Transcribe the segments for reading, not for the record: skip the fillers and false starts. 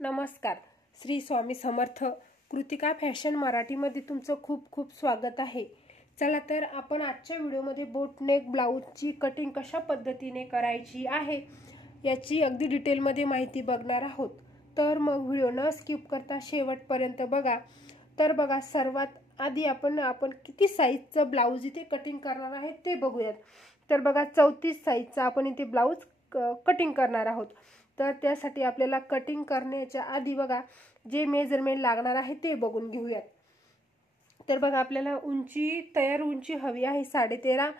नमस्कार. श्री स्वामी समर्थ. कृतिका फॅशन मराठीमध्ये तुमचं खूप खूप स्वागत आहे. चला तर आपण आजच्या व्हिडिओमध्ये बोटनेक ब्लाऊजची कटिंग कशा पद्धतीने करायची आहे याची अगदी डिटेलमध्ये माहिती बघणार आहोत. तर मग व्हिडिओ न स्किप करता शेवटपर्यंत बघा. तर बघा, सर्वात आधी आपण किती साईजचं ब्लाऊज इथे कटिंग करणार आहे ते बघूयात. तर बघा, 34 साईजचा आपण इथे ब्लाऊज कटिंग करणार आहोत. तर त्यासाठी आपल्याला कटिंग करण्याच्या आधी बघा जे मेजरमेंट लागणार आहे ते बघून घेऊयात. तर बघा, आपल्याला तयार उंची हवी आहे 13.5.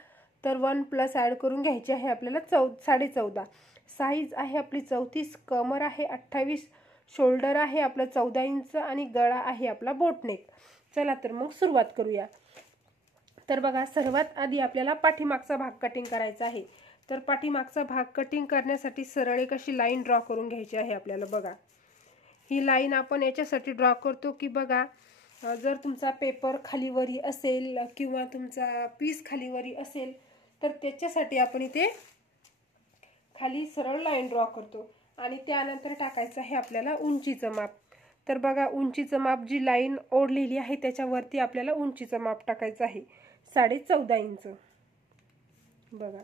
तर 1 प्लस ॲड करून घ्यायची आहे आपल्याला 14.5. साईज आहे आपली 34. कमर आहे 28. शोल्डर आहे आपलं 14 इंच आणि गळा आहे आपला बोटनेक. चला तर मग सुरुवात करूया. तर बघा, सर्वात आधी आपल्याला पाठीमागचा भाग कटिंग करायचा आहे. तर पाठीमागचा भाग कटिंग करण्यासाठी सरळ एक अशी लाईन ड्रॉ करून घ्यायची आहे आपल्याला. बघा, ही लाईन आपण याच्यासाठी ड्रॉ करतो की बघा, जर तुमचा पेपर खालीवरी असेल किंवा तुमचा पीस खालीवरी असेल तर त्याच्यासाठी आपण इथे खाली सरळ लाईन ड्रॉ करतो. आणि त्यानंतर टाकायचं आहे आपल्याला उंचीचं माप. तर बघा, उंचीचं माप जी लाईन ओढलेली आहे त्याच्यावरती आपल्याला उंचीचं माप टाकायचं आहे 14.5 इंच. बघा,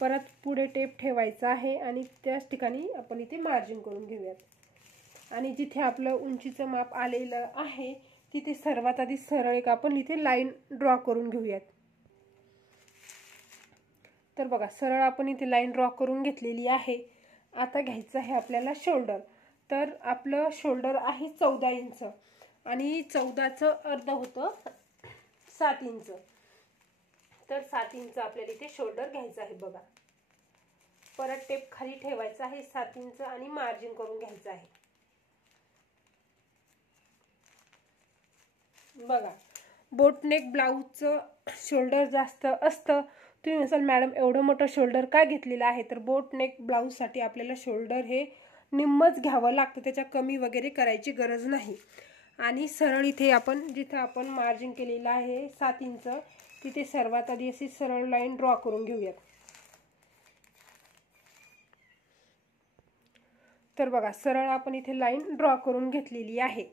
परत पुढे टेप ठेवायचा आहे आणि त्याच ठिकाणी आपण इथे मार्जिन करून घेऊयात. आणि जिथे आपलं उंचीचं माप आलेलं आहे तिथे सर्वात आधी सरळ एक आपण इथे लाईन ड्रॉ करून घेऊयात. तर बघा, सरळ आपण इथे लाईन ड्रॉ करून घेतलेली आहे. आता घ्यायचं आहे आपल्याला शोल्डर. तर आपलं शोल्डर आहे 14 इंच आणि 14चं अर्ध होतं 7 इंच. तर 7 इंच आपल्याला इथे शोल्डर घ्यायचं आहे. बघा, परत टेप खाली ठेवायचा आहे 7 इंच आणि मार्जिन करून घ्यायचं आहे. बघा, बोटनेक ब्लाऊजचं शोल्डर जास्त असतं. तुम्ही म्हणाल मॅडम एवढं मोठं शोल्डर का घेतलेलं आहे? तर बोटनेक ब्लाऊजसाठी आपल्याला शोल्डर हे निम्मच घ्यावं लागतं, त्याच्या कमी वगैरे करायची गरज नाही. आणि सरळ इथे आपण जिथं आपण मार्जिन केलेलं आहे 7 इंच तिथे सर्वात आधी अशी सरळ लाईन ड्रॉ करून घेऊयात. तर बघा, सरळ आपण इथे लाईन ड्रॉ करून घेतलेली आहे.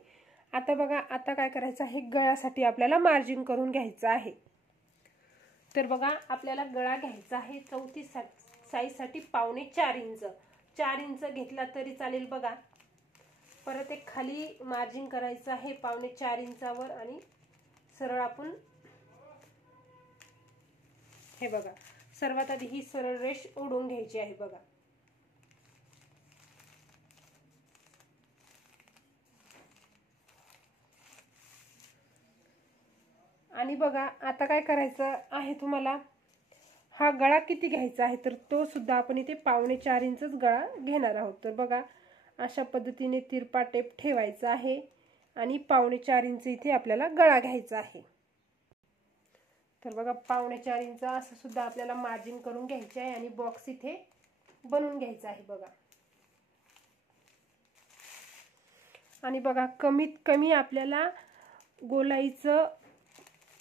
आता बघा, आता काय करायचं आहे, गळ्यासाठी आपल्याला मार्जिन करून घ्यायचं आहे. तर बघा, आपल्याला गळा घ्यायचा आहे 34 साईजसाठी 4.5 इंच. 4 इंच घेतला तरी चालेल. बघा, परत एक खाली मार्जिन करायचं आहे 4.5 इंचावर आणि सरळ आपण हे बघा, सर्वात आधी ही सरळ रेष ओढून घ्यायची आहे. बघा, आणि बघा आता काय करायचं आहे तुम्हाला, हा गळा किती घ्यायचा आहे तर तो सुद्धा आपण इथे 4.5 इंचच गळा घेणार आहोत. तर बघा, अशा पद्धतीने तिरपा टेप ठेवायचा आहे आणि 4.5 इंच इथे आपल्याला गळा घ्यायचा आहे. तर बघा, 4.5 इंच असं सुद्धा आपल्याला मार्जिन करून घ्यायचे आहे आणि बॉक्स इथे बनवून घ्यायचा आहे. बघा, आणि बघा, कमीत कमी आपल्याला गोलाईचं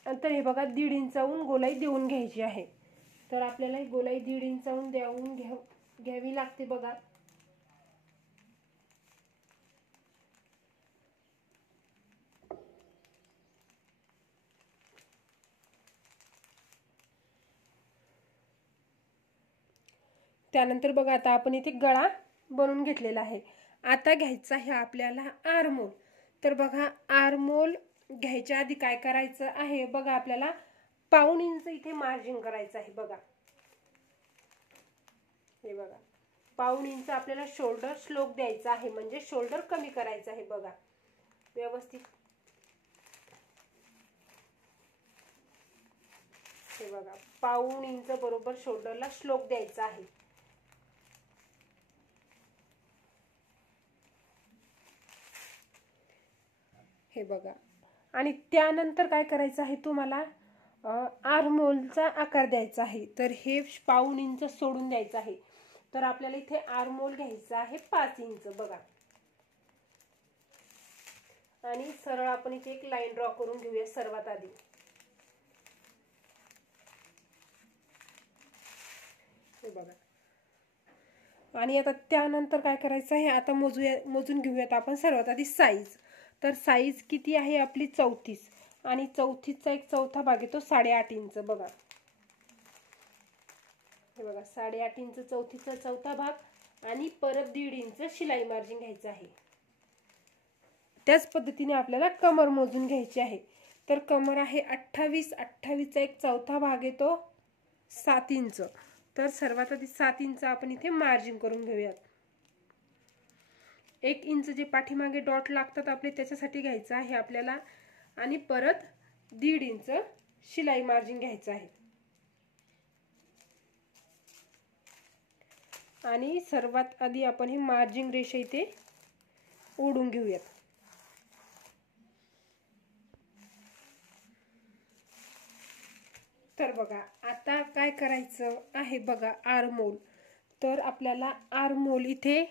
तर हे बघा 1.5 इंचाहून गोलाई देऊन घ्यायची आहे. तर आपल्याला ही गोलाई 1.5 इंचाहून घ्यावी लागते. बघा, त्यानंतर बघा, आता आपण इथे गळा बनवून घेतलेला आहे. आता घ्यायचा आहे आपल्याला आर्महोल. तर बघा, आर्महोल घ्यायच्या आधी काय करायचं आहे, बघा आपल्याला 1.5 इंच इथे मार्जिन करायचं आहे. बघा, हे बघा, 1.5 इंच आपल्याला शोल्डर स्लोप द्यायचा आहे, म्हणजे शोल्डर कमी करायचं आहे. बघा, व्यवस्थित हे बघा, 1.5 इंच बरोबर शोल्डरला स्लोप द्यायचा आहे. हे बघा, आणि त्यानंतर काय करायचं आहे तुम्हाला, आर्महोलचा आकार द्यायचा आहे. तर हे 1.5 इंच सोडून द्यायचं आहे. तर आपल्याला इथे आर्महोल घ्यायचा आहे 5 इंच. बघा, आणि सरळ आपण इथे एक लाईन ड्रॉ करून घेऊया सर्वात आधी. हे बघा, आणि आता त्यानंतर काय करायचं आहे, आता मोजून घेऊयात आपण सर्वात आधी साईज. तर साईज किती आहे आपली 34, आणि 34चा एक चौथा भाग येतो 8.5 इंच. बघा हे बघा 8.5 इंच 34चा चौथा भाग, आणि परत 1.5 इंच शिलाई मार्जिन घ्यायचं आहे. त्याच पद्धतीने आपल्याला कमर मोजून घ्यायची आहे. तर कमर आहे 28, 28चा एक चौथा भाग येतो 7 इंच. तर सर्वात आधी 7 इंच आपण इथे मार्जिन करून घेऊयात. 1 इंच जे पाठीमागे डॉट लागतात आपले त्याच्यासाठी घ्यायचं आहे आपल्याला, आणि परत 1.5 इंच शिलाई मार्जिन घ्यायचं आहे. आणि सर्वात आधी आपण ही मार्जिन रेषा इथे ओढून घेऊयात. तर बघा आता काय करायचं आहे, बघा आर्महोल. तर आपल्याला आर्महोल इथे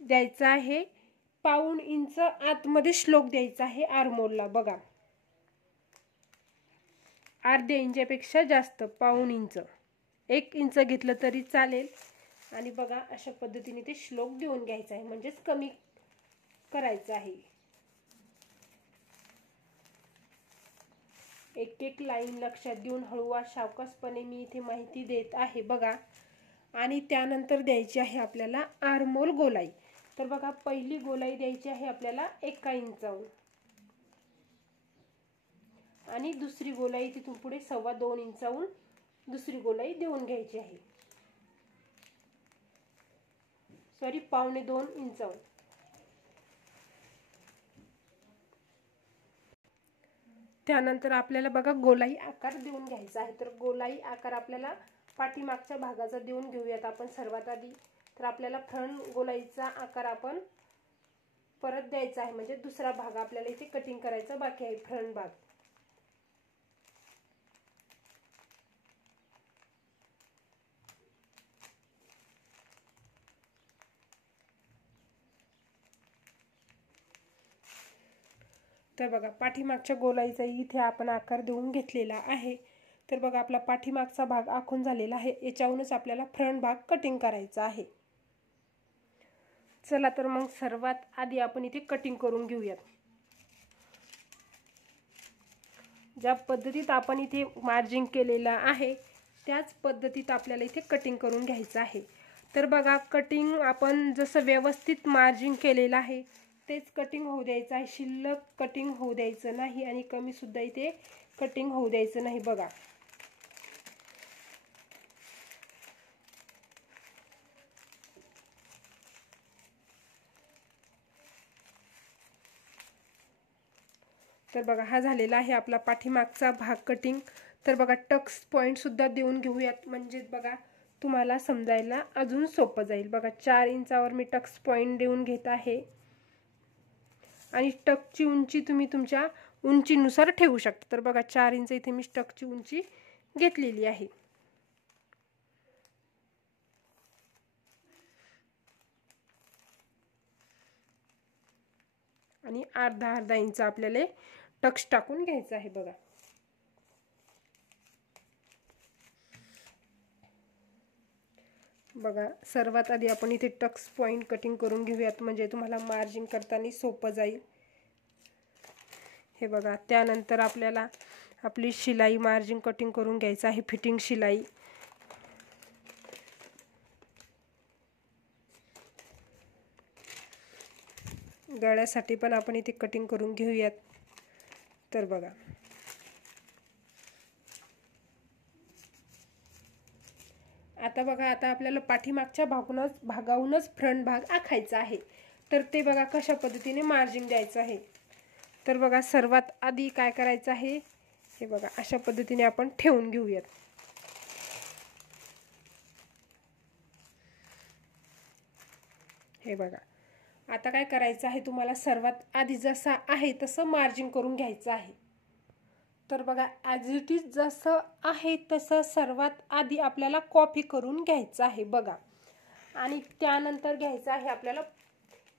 द्यायचा आहे 1.5 इंच आतमध्ये श्लोक द्यायचा आहे आर्महोलला. बघा अर्ध्या इंचापेक्षा जास्त 1.5 इंच, 1 इंच घेतलं तरी चालेल. आणि बघा अशा पद्धतीने ते श्लोक देऊन घ्यायचा आहे, म्हणजेच कमी करायचं आहे. एक एक लाईन लक्षात घेऊन हळूवार सावकाशपणे मी इथे माहिती देत आहे. बघा आणि त्यानंतर द्यायची आहे आपल्याला आर्महोल गोलाई. तर बघा पहिली गोलाई द्यायची आहे आपल्याला 1 इंचावर, आणि दुसरी गोलाई तिथून पुढे 2.25 इंचावरून दुसरी गोलाई देऊन घ्यायची आहे. सॉरी 1.25 इंचावर. त्यानंतर आपल्याला बघा गोलाई आकार देऊन घ्यायचा आहे. तर गोलाई आकार आपल्याला पाठीमागच्या भागाचा देऊन घेऊयात आपण सर्वात आधी. तर आपल्याला फ्रंट गोलाईचा आकार आपण परत द्यायचा आहे, म्हणजे दुसरा भाग आपल्याला इथे कटिंग करायचा बाकी आहे, फ्रंट भाग. तर बघा पाठीमागच्या गोलाईचा इथे आपण आकार देऊन घेतलेला आहे. तर बघा आपला पाठीमागचा भाग आखून झालेला आहे. याच्यावरूनच आपल्याला फ्रंट भाग कटिंग करायचा आहे. चला तर मग सर्वात आधी आपण इथे कटिंग करून घेऊयात. ज्या पद्धतीत आपण इथे मार्जिन केलेला आहे त्याच पद्धतीत आपल्याला इथे कटिंग करून घ्यायचं आहे. तर बघा कटिंग आपण जसं व्यवस्थित मार्जिन केलेलं आहे तेच कटिंग होऊ द्यायचं आहे. शिल्लक कटिंग होऊ द्यायचं नाही आणि कमी सुद्धा इथे कटिंग होऊ द्यायचं नाही. बघा तर बघा हा झालेला आहे आपला पाठीमागचा भाग कटिंग. तर बघा टक्स पॉइंट सुद्धा देऊन घेऊयात, म्हणजे बघा तुम्हाला समजायला अजून सोपं जाईल. बघा 4 इंचावर मी टक्स पॉइंट देऊन घेत आहे, आणि टकची उंची तुम्ही तुमच्या उंचीनुसार ठेवू शकता. तर बघा 4 इंच इथे मी टकची उंची घेतलेली आहे. आणि अर्धा इंच आपल्याला टक्स टाकून घ्यायचं आहे. बघा बघा सर्वात आधी आपण इथे टक्स पॉइंट कटिंग करून घेऊयात, म्हणजे तुम्हाला मार्जिन करताना सोपं जाईल. हे बघा त्यानंतर आपल्याला आपली शिलाई मार्जिन कटिंग करून घ्यायचं आहे, फिटिंग शिलाई. गळ्यासाठी पण आपण इथे कटिंग करून घेऊयात. तर बघा आता बघा आता आपल्याला पाठीमागच्या भागाहूनच फ्रंट भाग आखायचा आहे. तर ते बघा कशा पद्धतीने मार्जिन द्यायचं आहे. तर बघा सर्वात आधी काय करायचं आहे, हे बघा अशा पद्धतीने आपण ठेवून घेऊयात. हे बघा आता काय करायचं आहे, तुम्हाला सर्वात आधी जसा आहे तसं मार्जिन करून घ्यायचं आहे. तर बघा ॲज इट इज जसं आहे तसं सर्वात आधी आपल्याला कॉपी करून घ्यायचं आहे. बघा आणि त्यानंतर घ्यायचं आहे आपल्याला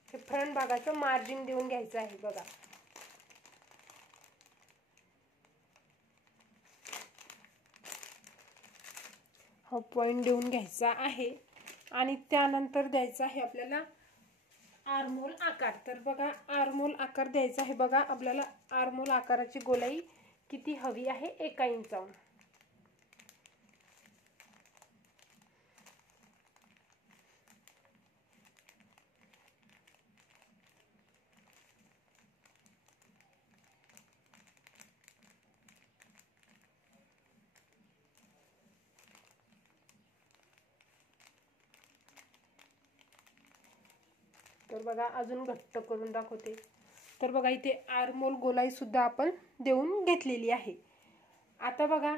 फ्रंट भागाचं मार्जिन देऊन घ्यायचं आहे. बघा हा पॉइंट देऊन घ्यायचा आहे. आणि त्यानंतर द्यायचा आहे आपल्याला आरमोल आकार। तर बघा आरमोल आकार द्यायचा आहे। बघा आपल्याला आरमोल आकाराची गोलाई किती हवी आहे, 1 इंचावर। तर बघा अजून घट्ट करून दाखवते। तर बघा इथे आरमोल गोलाई सुद्धा आपण देऊन घेतलेली आहे। आता बघा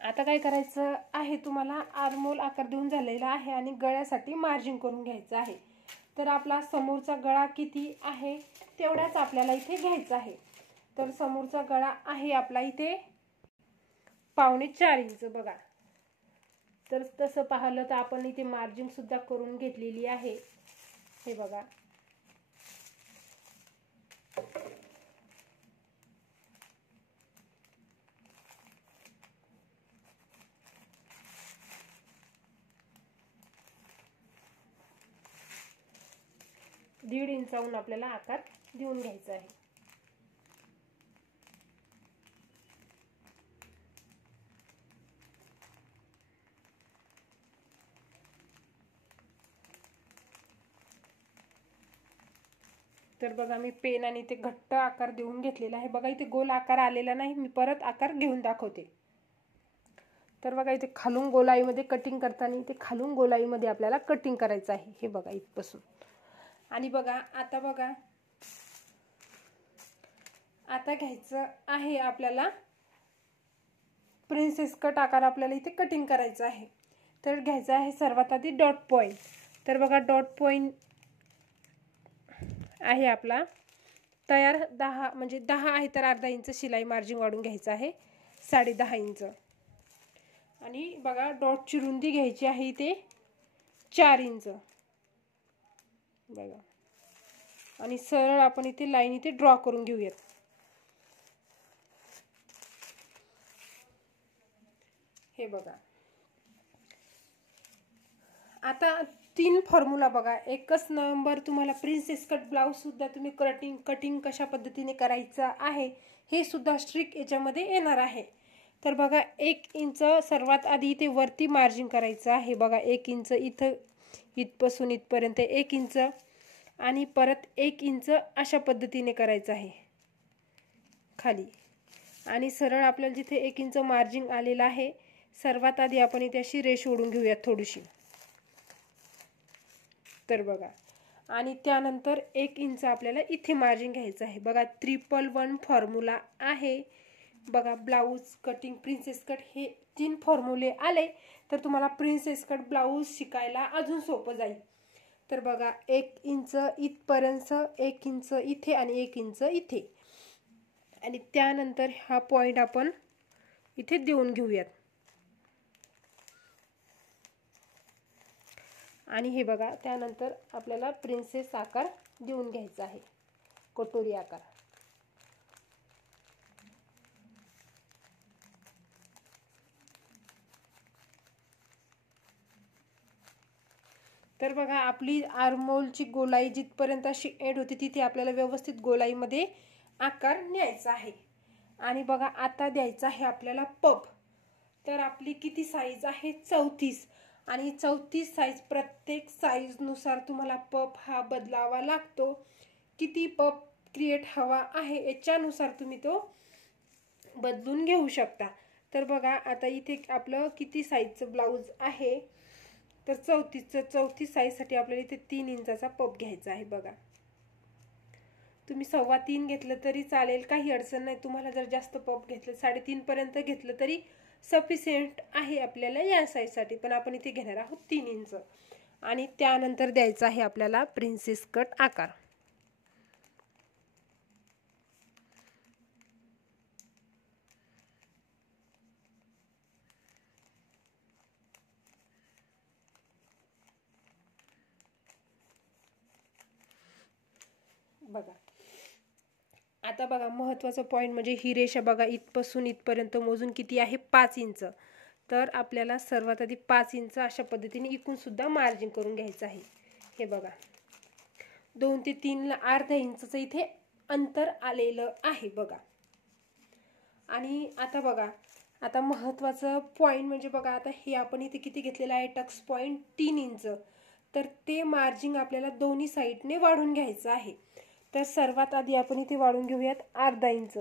आता काय करायचं आहे, तुम्हाला आरमोल आकार देऊन झालेला आहे आणि गळ्यासाठी मार्जिन करून घ्यायचं आहे। तर आपला समोरचा गळा किती आहे तेवढाच आपल्याला इथे घ्यायचा आहे। तर समोरचा गळा आहे आपला इथे 4.5 इंच बघा। तर तसं पाहिलं तर आपण इथे मार्जिन सुद्धा करून घेतलेली आहे। हे बघा दीड इंचावरून आपल्याला आकार देऊन घ्यायचा आहे। तर बघा मी पेन आणि ते घट्ट आकार देऊन घेतलेला आहे। बघा इथे गोल आकार आलेला नाही, मी परत आकार घेऊन दाखवते। तर बघा इथे खालून गोलाईमध्ये कटिंग करताना इथे खालून गोलाईमध्ये आपल्याला कटिंग करायचं आहे। हे बघा इथपासून। आणि बघा आता घ्यायचं आहे आपल्याला प्रिन्सेस कट आकार, आपल्याला इथे कटिंग करायचं आहे। तर घ्यायचं आहे सर्वात आधी डॉट पॉइंट। तर बघा डॉट पॉइंट आहे आपला तयार 10 म्हणजे 10 आहे तर अर्धा इंच शिलाई मार्जिन वाढून घ्यायचं आहे, 10.5 इंच। आणि बघा डॉटची रुंदी घ्यायची आहे इथे 4 इंच बघा। आणि सरळ आपण इथे लाईन इथे ड्रॉ करून घेऊयात। हे बघा आता 3 फॉर्म्युला बघा। 1 नंबर तुम्हाला प्रिन्सेस कट ब्लाउज सुद्धा तुम्ही कटिंग कशा पद्धतीने करायचं आहे हे सुद्धा स्ट्रिक याच्यामध्ये येणार आहे। तर बघा 1 इंच सर्वात आधी इथे वरती मार्जिन करायचं आहे। बघा 1 इंच इथं इथपासून इथपर्यंत 1 इंच आणि परत 1 इंच अशा पद्धतीने करायचं आहे खाली। आणि सरळ आपल्याला जिथे 1 इंच मार्जिन आलेला आहे सर्वात आधी आपण इथे अशी रेष ओढून घेऊया थोडीशी। तर बघा आणि त्यानंतर 1 इंच आपल्याला इथे मार्जिन घ्यायचं आहे। बघा 111 फॉर्म्युला आहे। बघा ब्लाऊज कटिंग प्रिन्सेस कट हे 3 फॉर्म्युले आले तर तुम्हाला प्रिन्सेस कट ब्लाऊज शिकायला अजून सोपं जाईल। तर बघा 1 इंच इथपर्यंत, 1 इंच इथे आणि 1 इंच इथे। आणि त्यानंतर हा पॉइंट आपण इथे देऊन घेऊयात। आणि हे बघा त्यानंतर आपल्याला प्रिन्सेस आकार देऊन घ्यायचा आहे, कटोरी आकार। तर बघा आपली आर्महोलची गोलाई जिथपर्यंत अशी एंड होती तिथे आपल्याला व्यवस्थित गोलाईमध्ये आकार न्यायचा आहे। आणि बघा आता द्यायचा आहे आपल्याला पफ। तर आपली किती साईज आहे 34 आणि 34 साईज, प्रत्येक साईज नुसार तुम्हाला पफ हा बदलावा लागतो। किती पफ क्रिएट हवा आहे याच्यानुसार तुम्ही तो बदलून घेऊ शकता। तर बघा आता इथे आपलं किती साईजचं ब्लाऊज आहे तर 34 साईज साठी आपल्याला इथे 3 इंचाचा पफ घ्यायचा आहे। बघा तुम्ही 3.25 घेतलं तरी चालेल, काही अडचण नाही। तुम्हाला जर जास्त पफ घेतलं 3.5 पर्यंत घेतलं तरी सफिशियंट आहे आपल्याला या साईज साठी, पण आपण इथे घेणार आहोत 3 इंच। आणि त्यानंतर द्यायचा आहे आपल्याला प्रिन्सेस कट आकार। बघा आता बघा महत्त्वाचा पॉइंट म्हणजे ही रेषा बघा इथपासून इथपर्यंत मोजून किती आहे 5 इंच। तर आपल्याला सर्वात आधी 5 इंच अशा पद्धतीने इकून सुद्धा मार्जिन करून घ्यायचं आहे। हे बघा 2 ते 3 ला अर्धा इंचचं इथे अंतर आलेलं आहे बघा। आणि आता बघा, आता महत्त्वाचं पॉईंट म्हणजे बघा, आता हे आपण इथे किती घेतलेलं आहे टक्स पॉईंट 3 इंच, तर ते मार्जिन आपल्याला दोन्ही साईडने वाढून घ्यायचं आहे। तर सर्वात आधी आपण इथे वाढून घेऊयात अर्धा इंच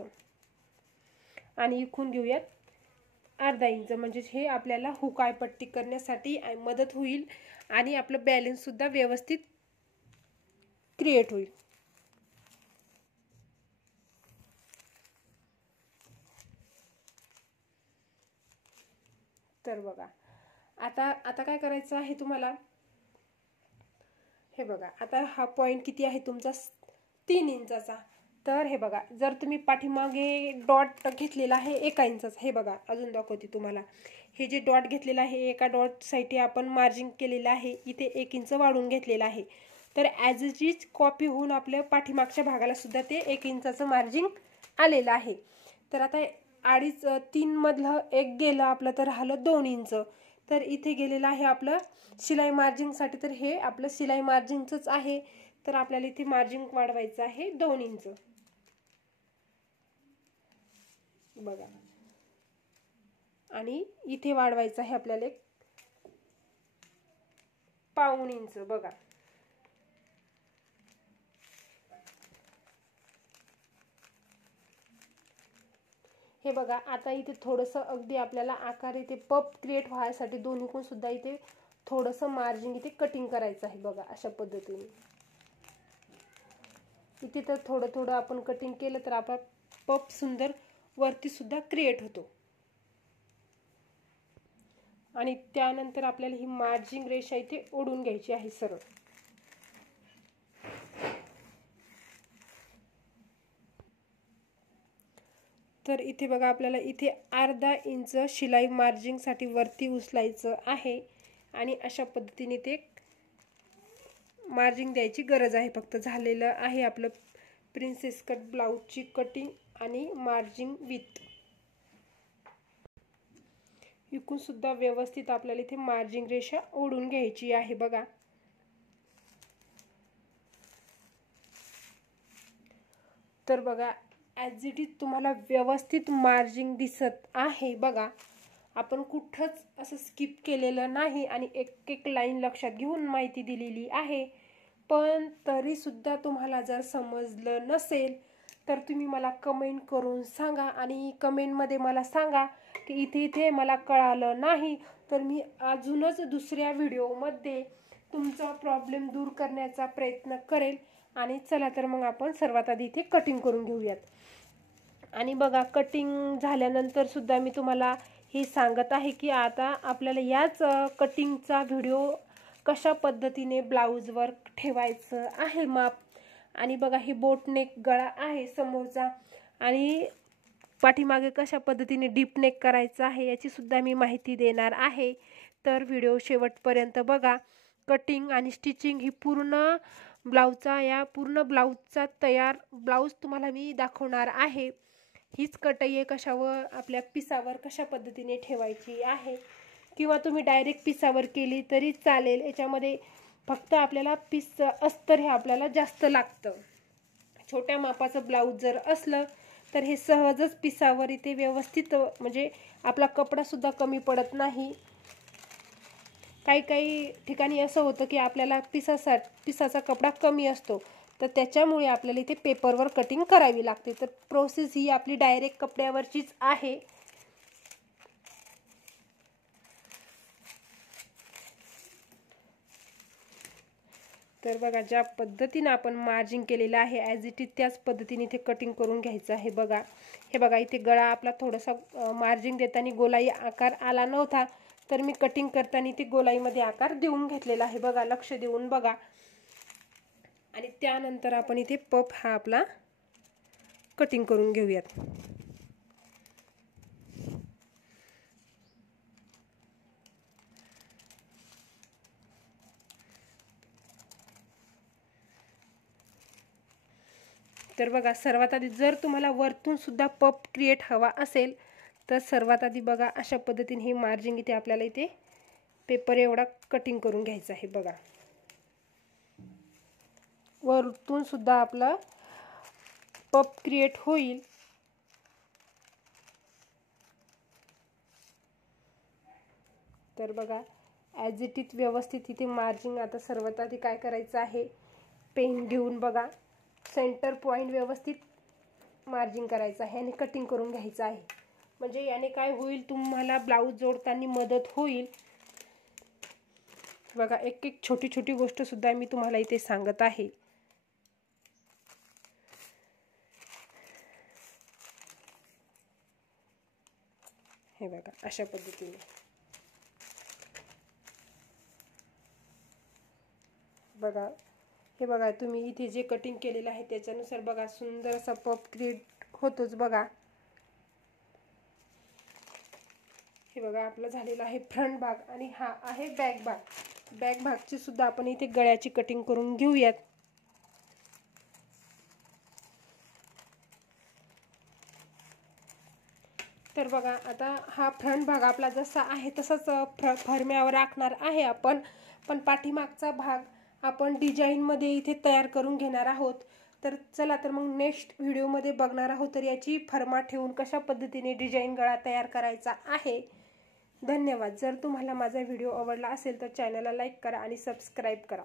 आणि इकून घेऊयात अर्धा इंच, म्हणजे हे आपल्याला हुकाय पट्टी करण्यासाठी मदत होईल आणि आपलं बॅलन्स सुद्धा व्यवस्थित क्रिएट होईल। तर बघा आता काय करायचं आहे तुम्हाला, हे बघा आता हा पॉइंट किती आहे तुमचा 3 इंचाचा। तर हे बघा, जर तुम्ही पाठीमागे डॉट घेतलेला आहे 1 इंचाचा, हे बघा अजून दाखवते तुम्हाला, हे जे डॉट घेतलेला आहे एका डॉट साठी आपण मार्जिन केलेलं आहे, इथे 1 इंच वाढून घेतलेलं आहे। तर ॲज इट इज कॉपी होऊन आपल्या पाठीमागच्या भागाला सुद्धा ते 1 इंचाचं मार्जिन आलेलं आहे। तर आता 2.5-3 मधलं 1 गेलं आपलं, तर राहिलं 2 इंच। तर इथे गेलेलं आहे आपलं शिलाई मार्जिनसाठी, तर हे आपलं शिलाई मार्जिनचंच आहे। तर आपल्याला इथे मार्जिन वाढवायचं आहे 2 इंच बघा, आणि इथे वाढवायचं आहे आपल्याला 1.25 इंच बघा। हे बघा, आता इथे थोडंसं अगदी आपल्याला आकार इथे पप क्रिएट व्हायसाठी दोन्हीकडून सुद्धा इथे थोडंसं मार्जिन इथे कटिंग करायचं आहे बघा, अशा पद्धतीने। इथे तर थोडं थोडं आपण कटिंग केलं तर आपला पप सुंदर वरती सुद्धा क्रिएट होतो। आणि त्यानंतर आपल्याला ही मार्जिन रेषा इथे ओढून घ्यायची आहे सरळ। तर इथे बघा, आपल्याला इथे अर्धा इंच शिलाई मार्जिनसाठी वरती उचलायचं आहे आणि अशा पद्धतीने ते मार्जिन द्यायची गरज आहे। फक्त झालेलं आहे आपलं प्रिन्सेस कट ब्लाउजची कटिंग आणि मार्जिन विथ। इकून सुद्धा व्यवस्थित आपल्याला इथे मार्जिन रेषा ओढून घ्यायची आहे बघा। तर बघा, ॲज इट इज तुम्हाला व्यवस्थित मार्जिन दिसत आहे बघा। आपण कुठंच असं स्किप केलेलं नाही आणि एक एक लाईन लक्षात घेऊन माहिती दिलेली आहे। पण तरी सुद्धा तुम्हाला जर समजलं नसेल तर तुम्ही मला कमेंट करून सांगा, आणि कमेंटमध्ये मला सांगा की इथे मला कळालं नाही, तर मी अजूनच दुसऱ्या व्हिडिओमध्ये तुमचा प्रॉब्लेम दूर करण्याचा प्रयत्न करेल। आणि चला तर मग आपण सर्वात आधी इथे कटिंग करून घेऊयात। आणि बघा, कटिंग झाल्यानंतर सुद्धा मी तुम्हाला हे सांगत आहे की आता आपल्याला याच कटिंगचा व्हिडिओ कशा पद्धतीने ब्लाऊजवर ठेवायचं आहे माप। आणि बघा, ही बोटनेक गळा आहे समोरचा, आणि पाठीमागे कशा पद्धतीने डीप नेक करायचं आहे याची सुद्धा मी माहिती देणार आहे। तर व्हिडिओ शेवटपर्यंत बघा। कटिंग आणि स्टिचिंग ही पूर्ण ब्लाऊजचा तयार ब्लाऊज तुम्हाला मी दाखवणार आहे। हीच कटई कशावर आपल्या पिसावर कशा पद्धतीने ठेवायची आहे, किंवा तुम्ही डायरेक्ट पिसावर केली तरी चालेल। याच्यामध्ये फक्त आपल्याला पीस अस्तर हे आपल्याला जास्त लागतं। छोट्या मापाचं ब्लाऊज जर असलं तर हे सहजच पिसावर इथे व्यवस्थित, म्हणजे आपला कपडा सुद्धा कमी पडत नाही। काही ठिकाणी असं होतं की आपल्याला पिसाचा कपडा कमी असतो, तर त्याच्यामुळे आपल्याला इथे पेपरवर कटिंग करावी लागते। तर प्रोसेस ही आपली डायरेक्ट कपड्यावरचीच आहे। तर बघा, ज्या पद्धतीने आपण मार्जिन केलेलं आहे ॲज इट इज त्याच पद्धतीने इथे कटिंग करून घ्यायचं आहे बघा। हे बघा, इथे गळा आपला थोडासा मार्जिन देताना गोलाई आकार आला नव्हता, तर मी कटिंग करताना ते गोलाईमध्ये आकार देऊन घेतलेला आहे बघा, लक्ष देऊन बघा। आणि त्यानंतर आपण इथे पप हा आपला कटिंग करून घेऊयात। तर बघा, सर्वात आधी जर तुम्हाला वरतून सुद्धा पप क्रिएट हवा असेल तर सर्वात आधी बघा अशा पद्धतीने हे मार्जिन इथे आपल्याला इथे पेपर एवढा कटिंग करून घ्यायचा आहे बघा. वरतून सुद्धा आपला पफ क्रिएट होईल. तर बघा ॲज इट इज व्यवस्थित इथे मार्जिन. आता सर्वात आधी काय करायचं आहे, पेन घेऊन बघा सेंटर पॉईंट व्यवस्थित मार्जिन करायचं आहे आणि कटिंग करून घ्यायचं आहे. म्हणजे याने काय होईल, तुम्हाला ब्लाऊज जोडताना मदत होईल. बघा एक एक छोटी छोटी गोष्ट सुद्धा मी तुम्हाला इथे सांगत आहे. हे बघा अशा पद्धतीने बघा. हे बघा तुम्ही इथे जे कटिंग केलेलं आहे त्याच्यानुसार बघा सुंदर असा पफ क्रिएट होतोच बघा. हे बघा आपला झालेला आहे फ्रंट भाग आणि हा आहे बॅक भाग. बॅक भागची सुद्धा आपण इथे गळ्याची कटिंग करून घेऊयात. तर बघा आता हा फ्रंट भाग आपला जसा आहे तसाच फरम्यावर राखणार आहे आपण, पण पाठीमागचा भाग आपण डिझाईनमध्ये इथे तयार करून घेणार आहोत. तर चला तर मग नेक्स्ट व्हिडिओमध्ये बघणार आहोत. तर याची फरमा ठेवून कशा पद्धतीने डिझाईन गळा तयार करायचा आहे. धन्यवाद. जर तुम्हाला माझा व्हिडिओ आवडला असेल तर चॅनलला लाईक करा आणि सबस्क्राईब करा.